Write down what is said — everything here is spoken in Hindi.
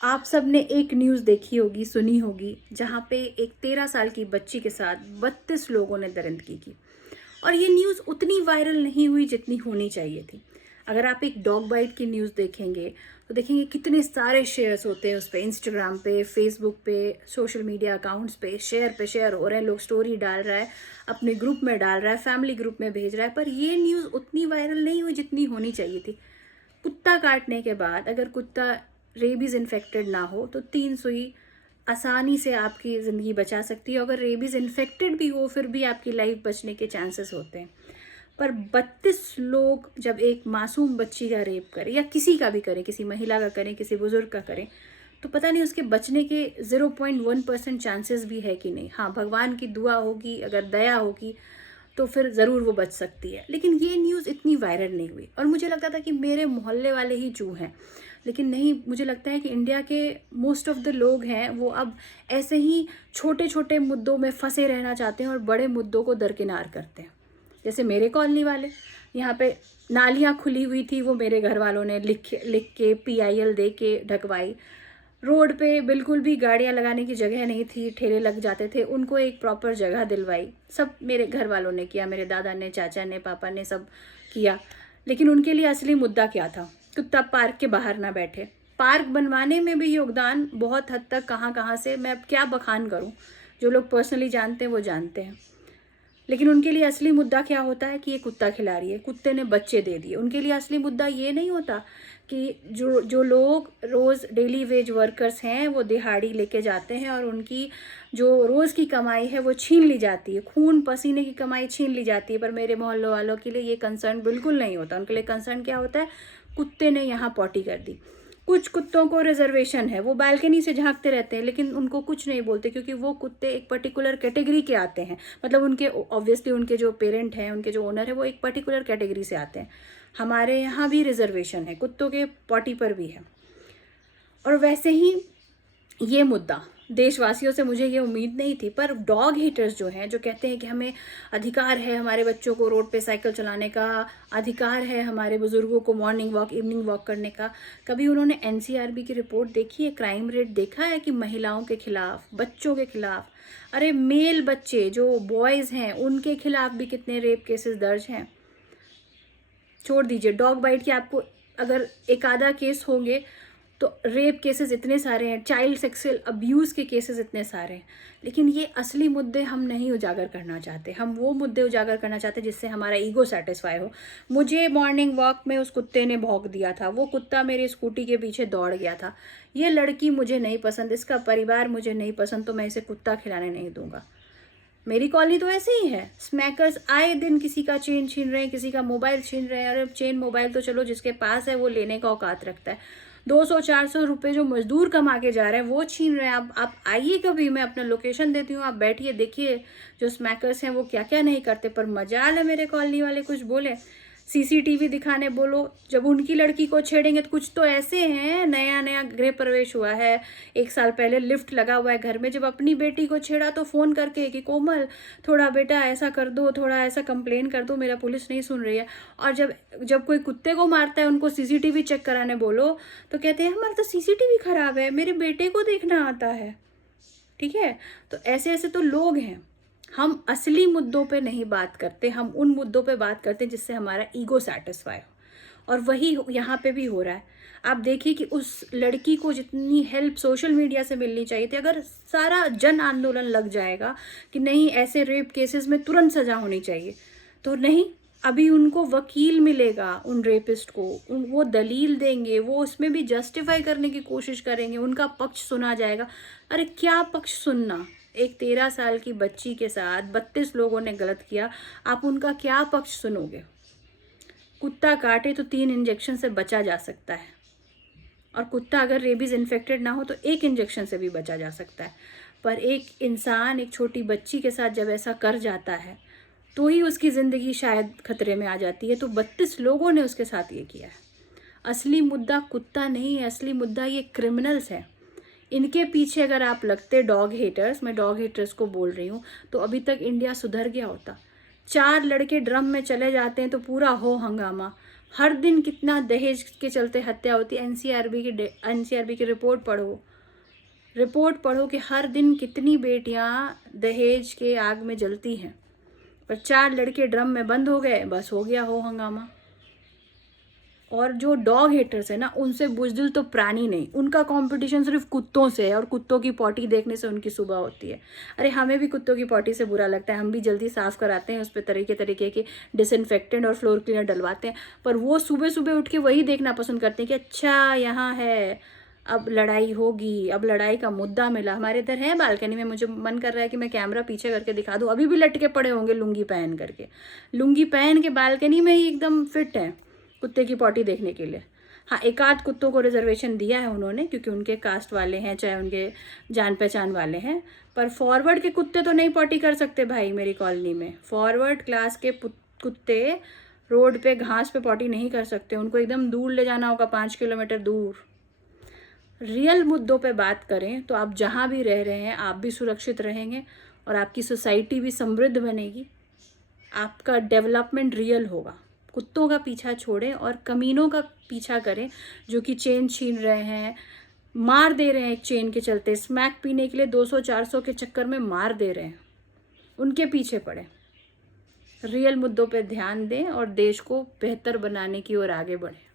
आप सब ने एक न्यूज़ देखी होगी, सुनी होगी, जहाँ पे एक 13 साल की बच्ची के साथ 32 लोगों ने दरिंदगी की। और ये न्यूज़ उतनी वायरल नहीं हुई जितनी होनी चाहिए थी। अगर आप एक डॉग बाइट की न्यूज़ देखेंगे तो देखेंगे कितने सारे शेयर्स होते हैं उस पर, इंस्टाग्राम पे, फेसबुक पे, सोशल मीडिया अकाउंट्स पे शेयर हो रहे हैं, लोग स्टोरी डाल रहा है, अपने ग्रुप में डाल रहा है, फैमिली ग्रुप में भेज रहा है। पर ये न्यूज़ उतनी वायरल नहीं हुई जितनी होनी चाहिए थी। कुत्ता काटने के बाद अगर कुत्ता रेबीज़ इन्फेक्टेड ना हो तो 3 सुई आसानी से आपकी ज़िंदगी बचा सकती है। अगर रेबीज़ इन्फेक्टेड भी हो फिर भी आपकी लाइफ बचने के चांसेस होते हैं। पर 32 लोग जब एक मासूम बच्ची का रेप करें या किसी का भी करें, किसी महिला का करें, किसी बुजुर्ग का करें, तो पता नहीं उसके बचने के 0.1% चांसेस भी है कि नहीं। हाँ, भगवान की दुआ होगी, अगर दया होगी तो फिर ज़रूर वो बच सकती है। लेकिन ये न्यूज़ इतनी वायरल नहीं हुई और मुझे लगता था कि मेरे मोहल्ले वाले ही चूँ हैं, लेकिन नहीं, मुझे लगता है कि इंडिया के मोस्ट ऑफ द लोग हैं वो अब ऐसे ही छोटे छोटे मुद्दों में फंसे रहना चाहते हैं और बड़े मुद्दों को दरकिनार करते हैं। जैसे मेरे कॉलोनी वाले, यहाँ पे नालियाँ खुली हुई थी, वो मेरे घर वालों ने लिख लिख के PIL दे के ढकवाई। रोड पे बिल्कुल भी गाड़ियाँ लगाने की जगह नहीं थी, ठेले लग जाते थे, उनको एक प्रॉपर जगह दिलवाई। सब मेरे घर वालों ने किया, मेरे दादा ने, चाचा ने, पापा ने, सब किया। लेकिन उनके लिए असली मुद्दा क्या था? कुत्ता पार्क के बाहर ना बैठे। पार्क बनवाने में भी योगदान बहुत हद तक कहाँ कहाँ से, मैं अब क्या बखान करूँ, जो लोग पर्सनली जानते हैं वो जानते हैं। लेकिन उनके लिए असली मुद्दा क्या होता है कि ये कुत्ता खिला रही है, कुत्ते ने बच्चे दे दिए। उनके लिए असली मुद्दा ये नहीं होता कि जो जो लोग रोज़ डेली वेज वर्कर्स हैं वो दिहाड़ी लेके जाते हैं और उनकी जो रोज़ की कमाई है वो छीन ली जाती है, खून पसीने की कमाई छीन ली जाती है। पर मेरे मोहल्ले वालों के लिए ये कंसर्न बिल्कुल नहीं होता। उनके लिए कंसर्न क्या होता है? कुत्ते ने यहाँ पॉटी कर दी। कुछ कुत्तों को रिजर्वेशन है, वो बालकनी से झांकते रहते हैं, लेकिन उनको कुछ नहीं बोलते क्योंकि वो कुत्ते एक पर्टिकुलर कैटेगरी के आते हैं। मतलब उनके ऑब्वियसली उनके जो पेरेंट हैं, उनके जो ओनर है, वो एक पर्टिकुलर कैटेगरी से आते हैं। हमारे यहाँ भी रिजर्वेशन है, कुत्तों के पॉटी पर भी है। और वैसे ही ये मुद्दा देशवासियों से मुझे ये उम्मीद नहीं थी, पर डॉग हेटर्स जो हैं, जो कहते हैं कि हमें अधिकार है हमारे बच्चों को रोड पे साइकिल चलाने का, अधिकार है हमारे बुजुर्गों को मॉर्निंग वॉक, इवनिंग वॉक करने का, कभी उन्होंने NCRB की रिपोर्ट देखी है? क्राइम रेट देखा है कि महिलाओं के खिलाफ, बच्चों के खिलाफ, अरे मेल बच्चे जो बॉयज़ हैं उनके खिलाफ भी कितने रेप केसेस दर्ज हैं। छोड़ दीजिए डॉग बाइट के, आपको अगर एक आधा केस होंगे तो रेप केसेस इतने सारे हैं, चाइल्ड सेक्सुअल अब्यूज़ के केसेस इतने सारे हैं। लेकिन ये असली मुद्दे हम नहीं उजागर करना चाहते। हम वो मुद्दे उजागर करना चाहते हैं जिससे हमारा ईगो सेटिस्फाई हो। मुझे मॉर्निंग वॉक में उस कुत्ते ने भौंक दिया था, वो कुत्ता मेरी स्कूटी के पीछे दौड़ गया था, ये लड़की मुझे नहीं पसंद, इसका परिवार मुझे नहीं पसंद, तो मैं इसे कुत्ता खिलाने नहीं दूंगा। मेरी कॉलोनी तो ऐसे ही है, स्मैकर्स आए दिन किसी का चेन छीन रहे हैं, किसी का मोबाइल छीन रहे हैं। और चेन मोबाइल तो चलो जिसके पास है वो लेने का औकात रखता है, 200-400 रुपये जो मजदूर कमा के जा रहे हैं वो छीन रहे हैं। आप आइए कभी, मैं अपना लोकेशन देती हूँ, आप बैठिए देखिए जो स्मैकर्स हैं वो क्या क्या नहीं करते। पर मजाल है मेरे कॉलोनी वाले कुछ बोले, CCTV दिखाने बोलो, जब उनकी लड़की को छेड़ेंगे तो कुछ तो ऐसे हैं, नया नया गृह प्रवेश हुआ है, 1 साल पहले लिफ्ट लगा हुआ है घर में, जब अपनी बेटी को छेड़ा तो फ़ोन करके कि कोमल थोड़ा बेटा ऐसा कर दो, थोड़ा ऐसा कंप्लेन कर दो, मेरा पुलिस नहीं सुन रही है। और जब जब कोई कुत्ते को मारता है उनको CCTV चेक कराने बोलो तो कहते हैं हमारा तो CCTV खराब है, मेरे बेटे को देखना आता है। ठीक है, तो ऐसे ऐसे तो लोग हैं। हम असली मुद्दों पे नहीं बात करते, हम उन मुद्दों पे बात करते हैं जिससे हमारा ईगो सेटिस्फाई हो। और वही यहाँ पे भी हो रहा है। आप देखिए कि उस लड़की को जितनी हेल्प सोशल मीडिया से मिलनी चाहिए थी, अगर सारा जन आंदोलन लग जाएगा कि नहीं ऐसे रेप केसेस में तुरंत सजा होनी चाहिए, तो नहीं, अभी उनको वकील मिलेगा, उन रेपिस्ट को वो दलील देंगे, वो उसमें भी जस्टिफाई करने की कोशिश करेंगे, उनका पक्ष सुना जाएगा। अरे क्या पक्ष सुनना? एक 13 साल की बच्ची के साथ 32 लोगों ने गलत किया, आप उनका क्या पक्ष सुनोगे? कुत्ता काटे तो 3 इंजेक्शन से बचा जा सकता है, और कुत्ता अगर रेबीज इन्फेक्टेड ना हो तो 1 इंजेक्शन से भी बचा जा सकता है। पर एक इंसान एक छोटी बच्ची के साथ जब ऐसा कर जाता है तो ही उसकी ज़िंदगी शायद खतरे में आ जाती है। तो 32 लोगों ने उसके साथ ये किया है। असली मुद्दा कुत्ता नहीं है, असली मुद्दा ये क्रिमिनल्स है। इनके पीछे अगर आप लगते डॉग हेटर्स, मैं डॉग हेटर्स को बोल रही हूँ, तो अभी तक इंडिया सुधर गया होता। 4 लड़के ड्रम में चले जाते हैं तो पूरा हो हंगामा, हर दिन कितना दहेज के चलते हत्या होती है। एनसीआरबी की रिपोर्ट पढ़ो कि हर दिन कितनी बेटियां दहेज के आग में जलती हैं। पर 4 लड़के ड्रम में बंद हो गए, बस हो गया हो हंगामा। और जो डॉग हेटर्स है ना, उनसे बुजदिल तो प्राणी नहीं, उनका कंपटीशन सिर्फ कुत्तों से है और कुत्तों की पॉटी देखने से उनकी सुबह होती है। अरे हमें भी कुत्तों की पॉटी से बुरा लगता है, हम भी जल्दी साफ कराते हैं, उस पर तरीके के डिसइंफेक्टेंट और फ्लोर क्लीनर डलवाते हैं। पर वो सुबह सुबह उठ के वही देखना पसंद करते हैं कि अच्छा यहाँ है, अब लड़ाई होगी, अब लड़ाई का मुद्दा मिला। हमारे इधर है बालकनी में, मुझे मन कर रहा है कि मैं कैमरा पीछे करके दिखा दूँ, अभी भी लटके पड़े होंगे लुंगी पहन करके। लुंगी पहन के बालकनी में ही एकदम फिट है कुत्ते की पॉटी देखने के लिए। हाँ, एक आध कुत्तों को रिजर्वेशन दिया है उन्होंने, क्योंकि उनके कास्ट वाले हैं, चाहे उनके जान पहचान वाले हैं। पर फॉरवर्ड के कुत्ते तो नहीं पॉटी कर सकते भाई। मेरी कॉलोनी में फॉरवर्ड क्लास के कुत्ते रोड पे घास पे पॉटी नहीं कर सकते, उनको एकदम दूर ले जाना होगा, 5 किलोमीटर दूर। रियल मुद्दों पे बात करें तो आप जहाँ भी रह रहे हैं आप भी सुरक्षित रहेंगे और आपकी सोसाइटी भी समृद्ध बनेगी, आपका डेवलपमेंट रियल होगा। कुत्तों का पीछा छोड़ें और कमीनों का पीछा करें जो कि चेन छीन रहे हैं, मार दे रहे हैं एक चेन के चलते, स्मैक पीने के लिए 200-400 के चक्कर में मार दे रहे हैं। उनके पीछे पड़े, रियल मुद्दों पे ध्यान दें और देश को बेहतर बनाने की ओर आगे बढ़ें।